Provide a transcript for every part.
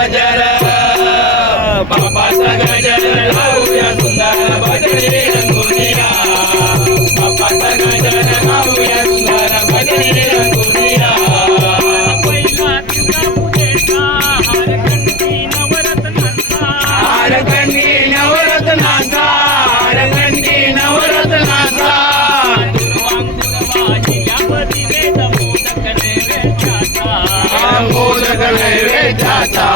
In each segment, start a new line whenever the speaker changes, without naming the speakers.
गजर बापाचा गजर लावूया सुंदर भजने रंगोनिया बापाचा गजर लावूया सुंदर भजने रंगोनिया आरकणी नवरत्नाचा आरकणी नवरत्नाचा. मोदक नैवेद्याचा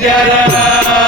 गजरा.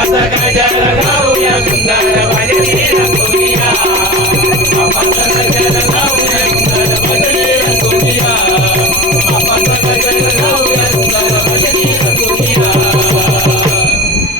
वास